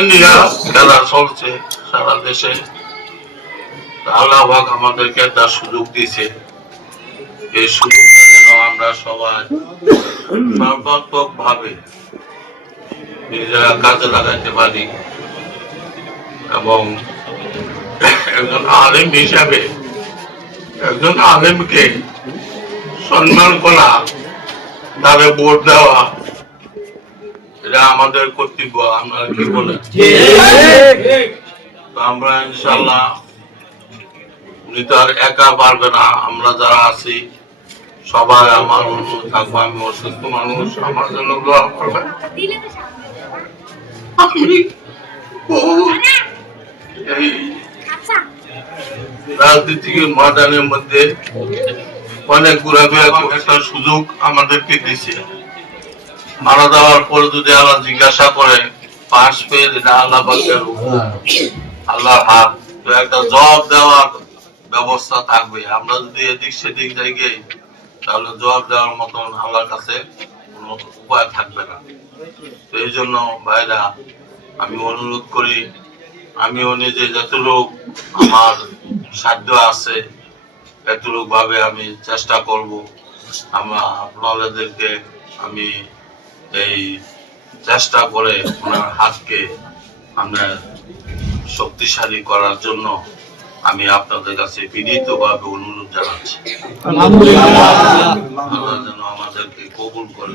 এটার নিয়ে খেলা চলছে সারা দেশে। আল্লাহ পাক আমাদেরকে একটা সুযোগ দিয়েছে, এই সুযোগটা যেন আমরা সবাই সর্বাত্মক ভাবে নিজেরা কাজে লাগাইতে পারি এবং একজন আলেম হিসাবে একজন আলেমকে সম্মান করা, তারে ভোট দেওয়া, এটা আমাদের কর্তব্য। আমরা কি বলেন? আমরা ইনশাল্লাহ, উনি তো আর একা পারবে না, আমরা যারা আছি সবাই আমার অনুরোধ থাকবো, আমি অসুস্থ মানুষ, আমার জন্য দোয়া করবেন। আমি এই রাজনীতির ময়দানের মধ্যে অনেক ঘোরাফেরা একটা সুযোগ আমাদেরকে দিচ্ছে। মারা যাওয়ার পরে যদি আল্লাহ জিজ্ঞাসা করে পাশ পেয়ে, এটা আল্লাহ পাকের আল্লাহর হাত, তো একটা জবাব দেওয়ার ব্যবস্থা থাকবে। আমরা যদি এদিক সেদিক যাই গিয়ে, তাহলে জবাব দেওয়ার মতন আল্লাহর কাছে কোনো উপায় থাকবে না। তো এই জন্য ভাইরা, আমি অনুরোধ করি, আমিও নিজে যতটুক আমার সাধ্য আছে এতটুক ভাবে আমি চেষ্টা করব। আমরা আপনাদেরকে আমি এই চেষ্টা করে ওনার হাতকে আমরা শক্তিশালী করার জন্য আমি আপনাদের কাছে বিনীতভাবে অনুরোধ জানাচ্ছি। আল্লাহ যেন আমাদেরকে কবুল করে।